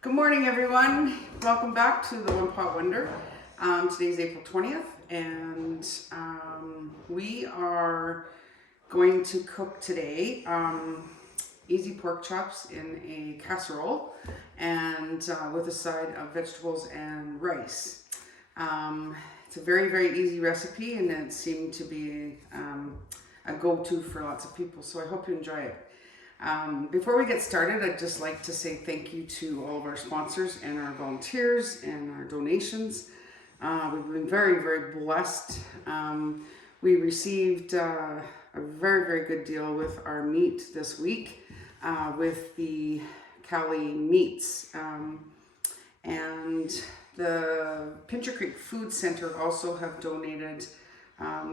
Good morning, everyone. Welcome back to the One Pot Wonder. Today's April 20th, and we are going to cook today easy pork chops in a casserole and with a side of vegetables and rice. It's a very, very easy recipe, and it seemed to be a go-to for lots of people, so I hope you enjoy it. Before we get started, I'd just like to say thank you to all of our sponsors and our volunteers and our donations. We've been very, very blessed. We received a very, very good deal with our meat this week with the Cali Meats. And the Pincher Creek Food Center also have donated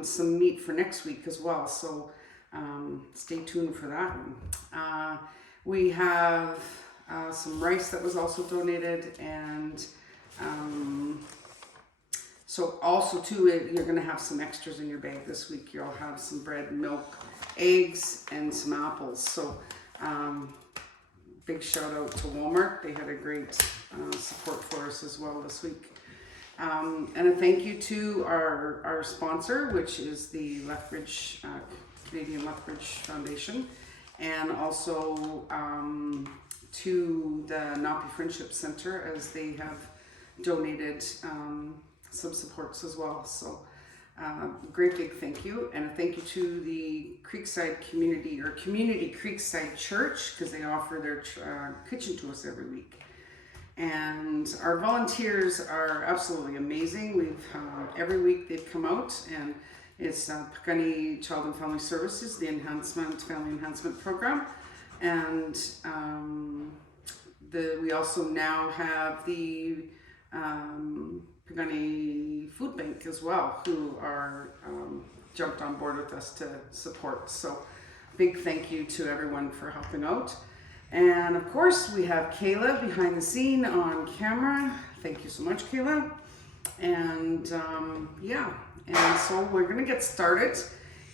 some meat for next week as well. So stay tuned for that one. We have some rice that was also donated, and so also too, you're going to have some extras in your bag this week. You'll have some bread, milk, eggs, and some apples. So big shout out to Walmart. They had a great support for us as well this week. And a thank you to our sponsor, which is the Lethbridge Canadian Lethbridge Foundation, and also to the Napi Friendship Center, as they have donated some supports as well. So great big thank you, and a thank you to the Creekside Community Creekside Church, because they offer their kitchen to us every week. And our volunteers are absolutely amazing. We've every week they've come out, and it's Piikani Child and Family Services, the Family Enhancement Program. And we also now have the Piikani Food Bank as well, who are jumped on board with us to support. So big thank you to everyone for helping out. And of course, we have Kayla behind the scene on camera. Thank you so much, Kayla. And yeah. And so we're going to get started.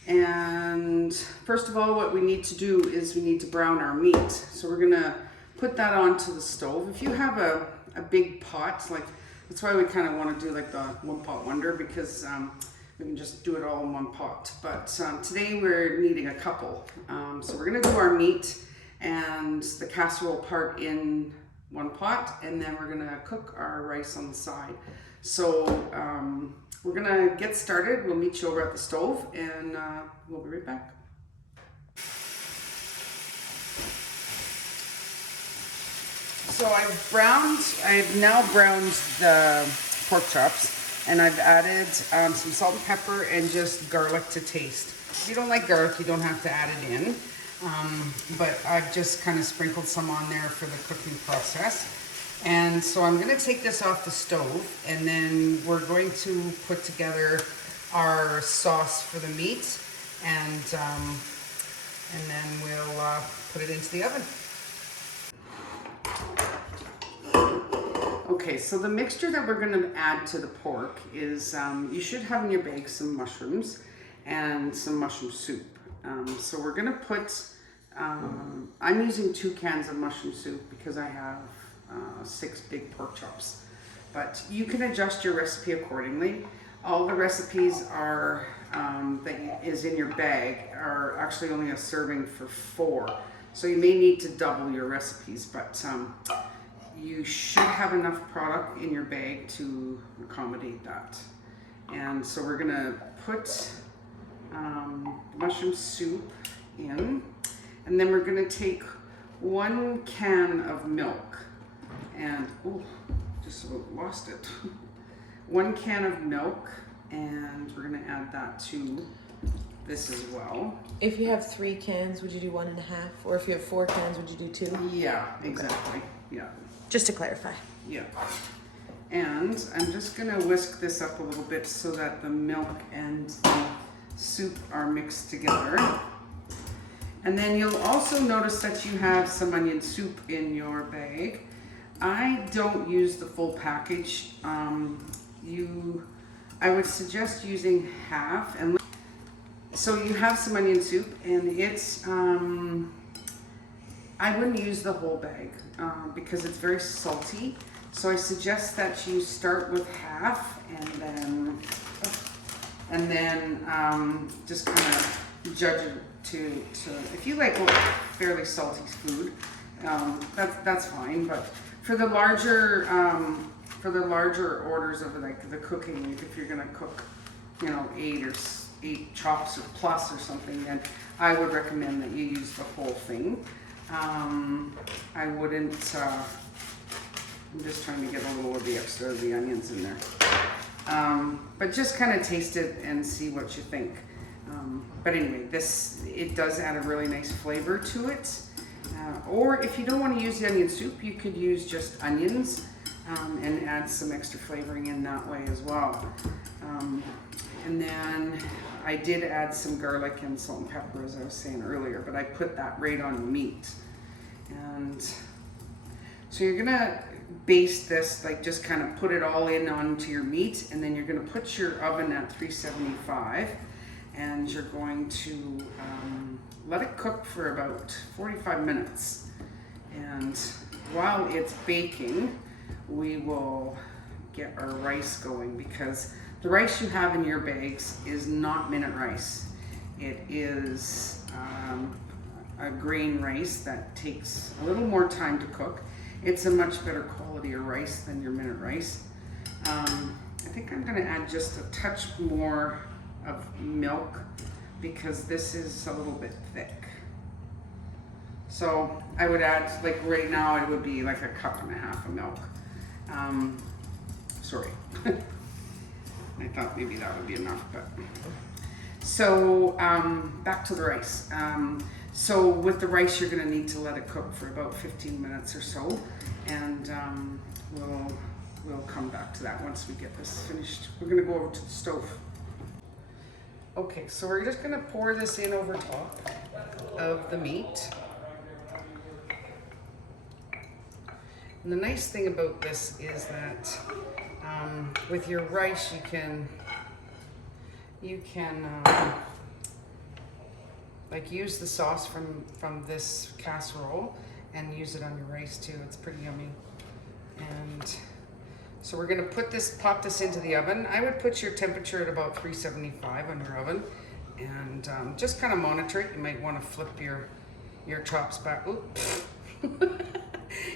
And first of all, what we need to do is we need to brown our meat. So we're going to put that onto the stove. If you have a big pot, like that's why we kind of want to do like the One Pot Wonder, because we can just do it all in one pot. But today we're needing a couple. So we're going to do our meat and the casserole part in one pot, and then we're going to cook our rice on the side. So we're gonna get started. We'll meet you over at the stove, and we'll be right back. So I've now browned the pork chops, and I've added some salt and pepper and just garlic to taste. If you don't like garlic, you don't have to add it in, but I've just kind of sprinkled some on there for the cooking process. And so I'm going to take this off the stove, and then we're going to put together our sauce for the meat, and then we'll put it into the oven. Okay, so the mixture that we're going to add to the pork is, you should have in your bag some mushrooms and some mushroom soup. So we're going to put, I'm using 2 cans of mushroom soup because I have 6 big pork chops, but you can adjust your recipe accordingly. All the recipes are that is in your bag are actually only a serving for 4, so you may need to double your recipes, but you should have enough product in your bag to accommodate that. And so we're gonna put mushroom soup in, and then we're gonna take 1 can of milk. And, oh, just about lost it. 1 can of milk, and we're gonna add that to this as well. If you have 3 cans, would you do 1.5? Or if you have 4 cans, would you do 2? Yeah, exactly, yeah. Just to clarify. Yeah. And I'm just gonna whisk this up a little bit so that the milk and the soup are mixed together. And then you'll also notice that you have some onion soup in your bag. I don't use the full package. I would suggest using half. And so you have some onion soup, and it's I wouldn't use the whole bag because it's very salty. So I suggest that you start with half and then just kind of judge it to if you like fairly salty food, that's fine. But for the larger orders of like the cooking, like if you're gonna cook, 8 chops or plus or something, then I would recommend that you use the whole thing. I wouldn't. I'm just trying to get a little of the extra of the onions in there. But just kind of taste it and see what you think. But anyway, it does add a really nice flavor to it. Or if you don't want to use the onion soup, you could use just onions and add some extra flavoring in that way as well. And then I did add some garlic and salt and pepper, as I was saying earlier, but I put that right on the meat. And so you're gonna baste this, like just kind of put it all in onto your meat, and then you're gonna put your oven at 375, and you're going to let it cook for about 45 minutes. And while it's baking, we will get our rice going, because the rice you have in your bags is not minute rice. It is a grain rice that takes a little more time to cook. It's a much better quality of rice than your minute rice. I think I'm gonna add just a touch more of milk because this is a little bit thick. So I would add, like right now, it would be like a cup and a half of milk. Sorry. I thought maybe that would be enough, but. So back to the rice. So with the rice, you're gonna need to let it cook for about 15 minutes or so, and we'll come back to that once we get this finished. We're gonna go over to the stove. Okay, so we're just gonna pour this in over top of the meat. And the nice thing about this is that with your rice, you can like use the sauce from this casserole and use it on your rice too. It's pretty yummy. And so we're gonna pop this into the oven. I would put your temperature at about 375 on your oven, and just kind of monitor it. You might want to flip your chops back. Oops.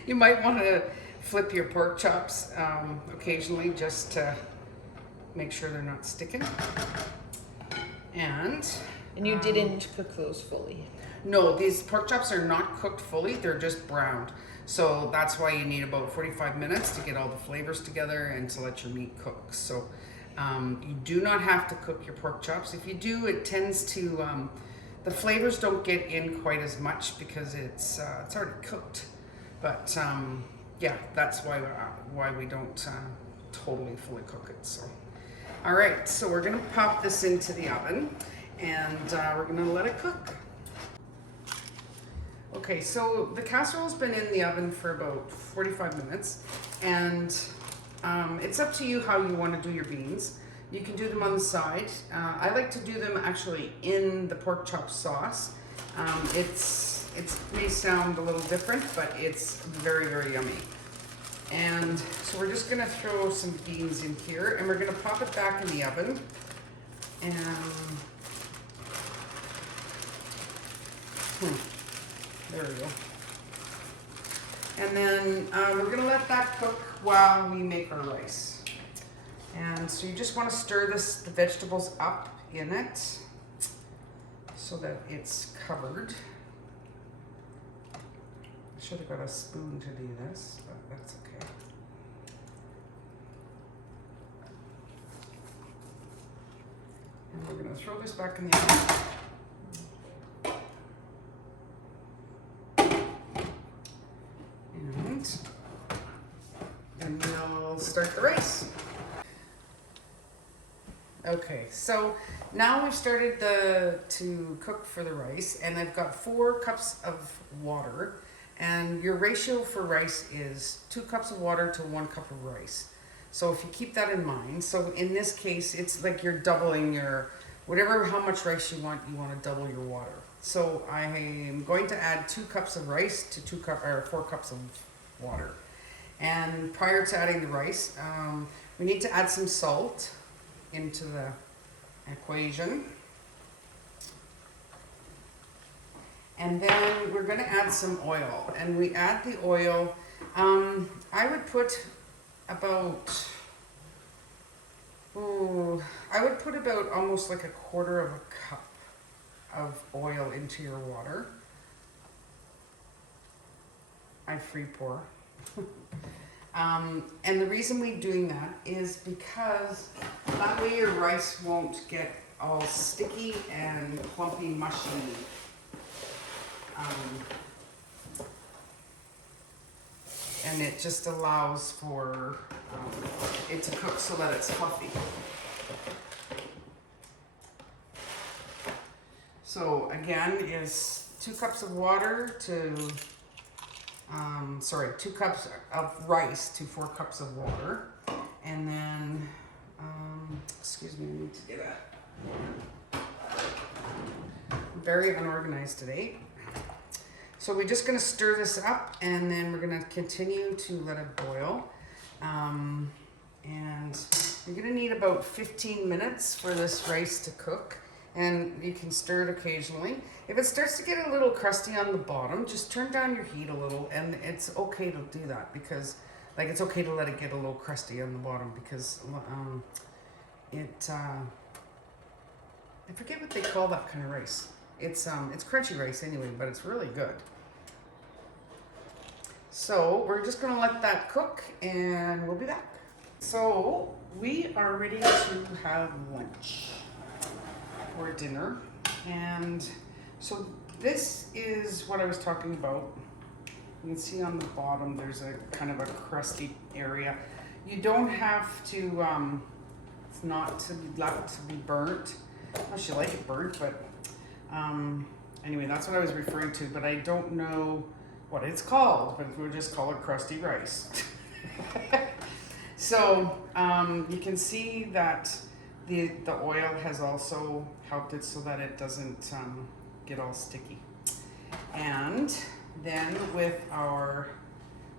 You might want to flip your pork chops occasionally just to make sure they're not sticking. And you didn't cook those fully? No, these pork chops are not cooked fully. They're just browned. So that's why you need about 45 minutes to get all the flavors together and to let your meat cook. So you do not have to cook your pork chops. If you do, it tends to, the flavors don't get in quite as much because it's already cooked. But yeah, that's why we don't totally fully cook it. So, all right, so we're gonna pop this into the oven, and we're gonna let it cook. Okay, so the casserole's been in the oven for about 45 minutes, and it's up to you how you want to do your beans. You can do them on the side. I like to do them actually in the pork chop sauce. It may sound a little different, but it's very, very yummy. And so we're just gonna throw some beans in here, and we're gonna pop it back in the oven. And there we go. And then we're gonna let that cook while we make our rice. And so you just want to stir the vegetables up in it so that it's covered. I should have got a spoon to do this, but that's okay. And we're gonna throw this back in the oven. And we'll start the rice. Okay, so now we've started to cook for the rice, and I've got 4 cups of water, and your ratio for rice is 2 cups of water to 1 cup of rice. So if you keep that in mind, so in this case, it's like you're doubling your, how much rice you want to double your water. So I am going to add 2 cups of rice to 4 cups of water. And prior to adding the rice, we need to add some salt into the equation. And then we're going to add some oil. And we add the oil, I would put about, almost like a quarter of a cup of oil into your water. I free pour. And the reason we're doing that is because that way your rice won't get all sticky and clumpy, mushy. And it just allows for it to cook so that it's fluffy. So again, is 2 cups of water to, 2 cups of rice to 4 cups of water. And then, excuse me, I need to get I'm very unorganized today. So we're just gonna stir this up and then we're gonna continue to let it boil. And you're gonna need about 15 minutes for this rice to cook. And you can stir it occasionally. If it starts to get a little crusty on the bottom, just turn down your heat a little, and it's okay to do that because, like, it's okay to let it get a little crusty on the bottom because I forget what they call that kind of rice. It's crunchy rice anyway, but it's really good. So we're just gonna let that cook and we'll be back. So we are ready to have lunch or dinner. And so this is what I was talking about. You can see on the bottom there's a kind of a crusty area. You don't have to, it's not to be left to be burnt. Unless you like it burnt, but anyway, that's what I was referring to, but I don't know what it's called, but we'll just call it crusty rice. So you can see that the oil has also helped it so that it doesn't get all sticky. And then with our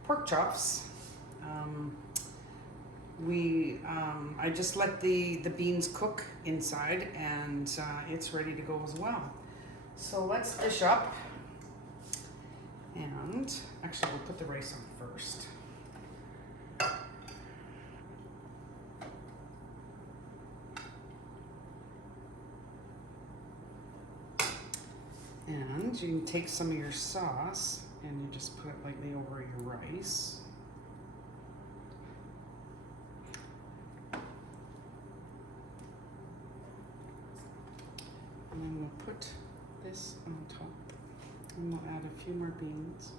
pork chops, I just let the beans cook inside and it's ready to go as well. So let's dish up. And actually we'll put the rice on first. And you can take some of your sauce and you just put it lightly over your rice. And then we'll put this on top. And we'll add a few more beans.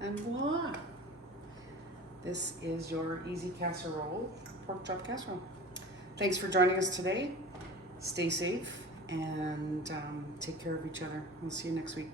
And voila! This is your easy casserole, pork chop casserole. Thanks for joining us today. Stay safe and take care of each other. We'll see you next week.